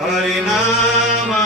Harinama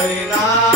Hare Rama.